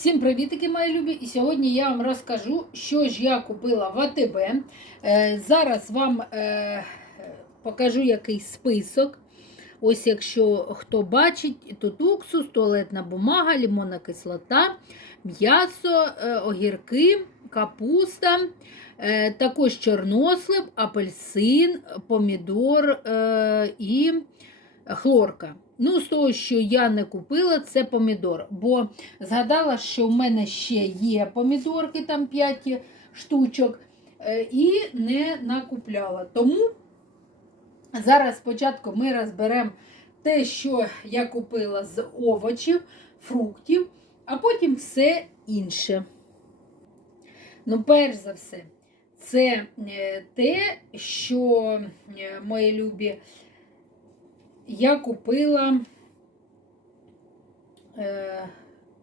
Всім привітики, мої любі! І сьогодні я вам розкажу, що ж я купила в АТБ. Е, зараз вам е, покажу якийсь список. Ось якщо хто бачить, тут уксус, туалетна бумага, лимонна кислота, м'ясо, е, огірки, капуста, також чорнослив, апельсин, помідор і хлорка. Ну, з того, що я не купила, це помідор. Бо згадала, що в мене ще є помідорки, там 5 штучок, е, і не накупляла. Тому зараз спочатку ми розберемо те, що я купила з овочів, фруктів, а потім все інше. Ну, перш за все, це е, те, що е, мої любі я купила е,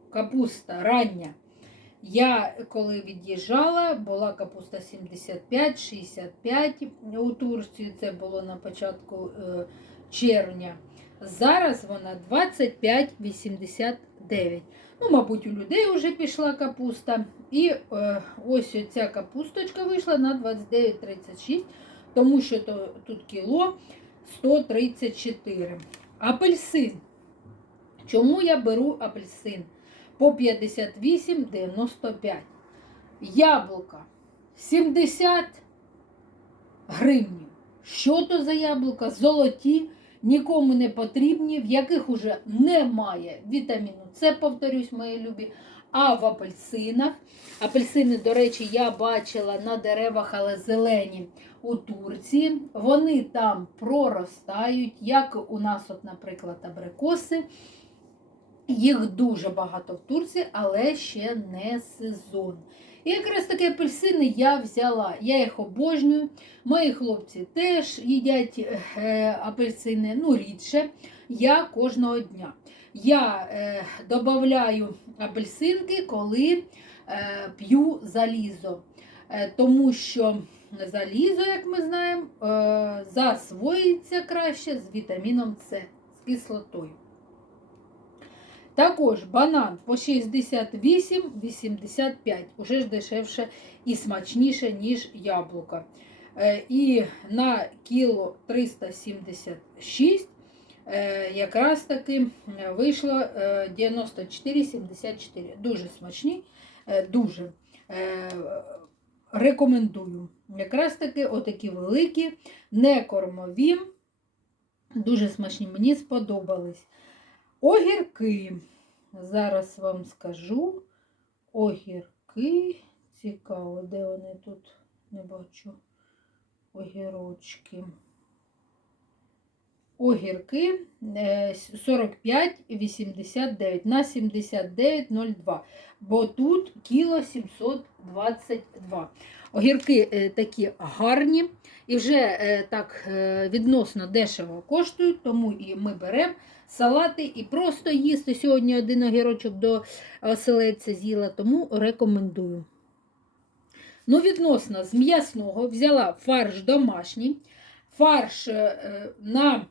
капуста рання. Я коли від'їжджала, була капуста 75-65 у Турції, це було на початку е, червня. Зараз вона 25,89. Ну, мабуть, у людей вже пішла капуста. І е, ось ця капусточка вийшла на 29,36, тому що то, тут кіло 134. Апельсин. Чому я беру апельсин? По 58,95. Яблука 70 гривнів. Що то за яблука? Золоті, нікому не потрібні, в яких уже немає вітаміну С, повторюсь, мої любі. А в апельсинах, апельсини, до речі, я бачила на деревах, але зелені у Турції. Вони там проростають, як у нас, от, наприклад, абрикоси. Їх дуже багато в Турції, але ще не сезон. І якраз такі апельсини я взяла. Я їх обожнюю. Мої хлопці теж їдять е, апельсини, ну, рідше. Я кожного дня. Я е, додаю апельсинки, коли е, п'ю залізо. Е, тому що залізо, як ми знаємо, е, засвоїться краще з вітаміном С, з кислотою. Також банан по 68-85, уже ж дешевше і смачніше, ніж яблука. Е, І на кіло 376 е, якраз таки вийшло е, 94,74. Дуже смачні, е, дуже е, рекомендую. Якраз таки отакі великі, не кормові, дуже смачні, мені сподобались. Огірки. Зараз вам скажу. Огірки. Цікаво, де вони тут не бачу огірочки. Огірки 45,89 на 79,02, бо тут кіло 722. Огірки е, такі гарні і вже е, так е, відносно дешево коштують, тому і ми беремо салати і просто їсти. Сьогодні один огірочок до оселедця з'їла, тому рекомендую. Ну, відносно з м'ясного взяла фарш домашній, фарш на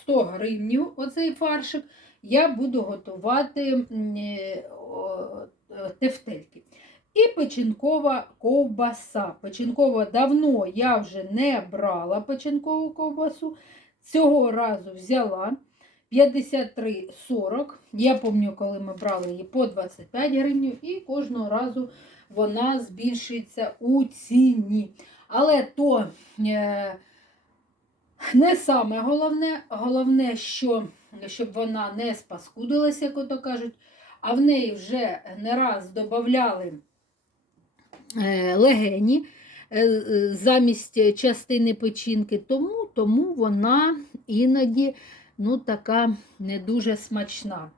100 гривнів, оцей фаршик, я буду готувати тефтельки. І печінкова ковбаса. Печінкова давно я вже не брала печінкову ковбасу. Цього разу взяла 53,40. Я пам'ятаю, коли ми брали її по 25 гривень, і кожного разу вона збільшується у ціні. Але то е, не саме головне, головне, що, щоб вона не спаскудилася, як ото кажуть, а в неї вже не раз додавали легені замість частини печінки, тому, тому вона іноді ну, така не дуже смачна.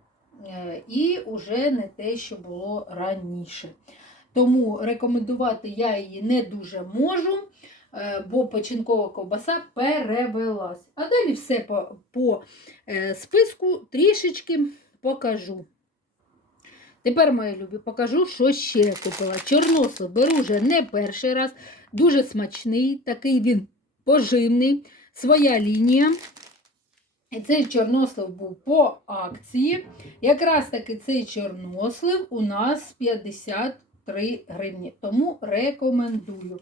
І вже не те, що було раніше. Тому рекомендувати я її не дуже можу, бо печінкова ковбаса перевелась. А далі все по, по списку трішечки покажу. Тепер, мої любі, покажу, що ще купила. Чорнослив беру вже не перший раз. Дуже смачний, такий він поживний, своя лінія. І цей чорнослив був по акції. Якраз таки цей чорнослив у нас 53 гривні. Тому рекомендую.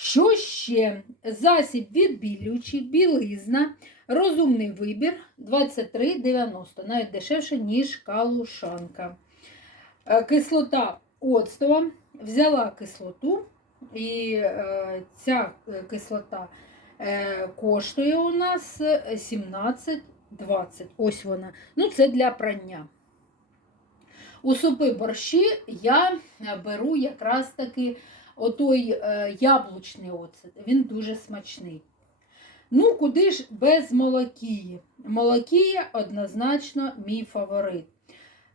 Що ще? Засіб відбілюючий, білизна, розумний вибір 23,90, навіть дешевше, ніж калушанка. Е, Кислота оцтова. Взяла кислоту, і е, ця е, кислота е, коштує у нас 17,20. Ось вона. Ну, це для прання. У супи борщі я беру якраз таки отой е, яблучний оцет. Він дуже смачний. Ну, куди ж без молокії? Молокія однозначно мій фаворит.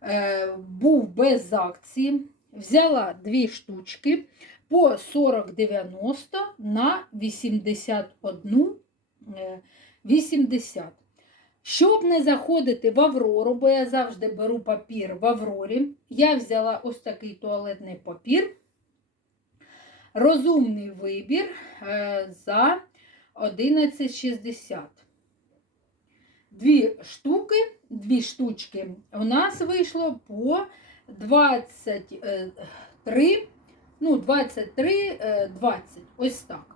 Е, був без акції. Взяла дві штучки по 40,90 на 81 е, 80. Щоб не заходити в Аврору, бо я завжди беру папір в Аврорі, я взяла ось такий туалетний папір. Розумний вибір е, за 11,60. Дві штуки, дві штучки у нас вийшло по 23, ну, 23, е, 20, ось так.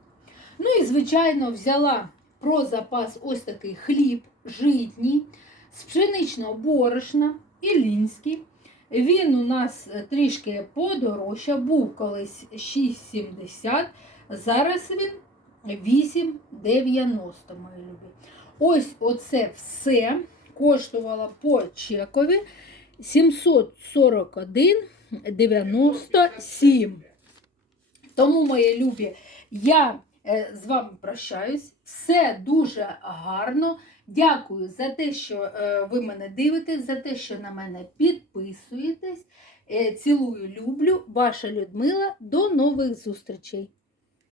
Ну і, звичайно, взяла про запас ось такий хліб житній, з пшеничного борошна, ілінський. Він у нас е, трішки подорожчав, був колись 6,70, зараз він 8,90, мої любі. Ось оце все коштувало по чекові 741,97. Тому, мої любі, я е, з вами прощаюсь. Все дуже гарно. Дякую за те, що е, ви мене дивитесь, за те, що на мене підписуєтесь. Е, Цілую, люблю. Ваша Людмила. До нових зустрічей!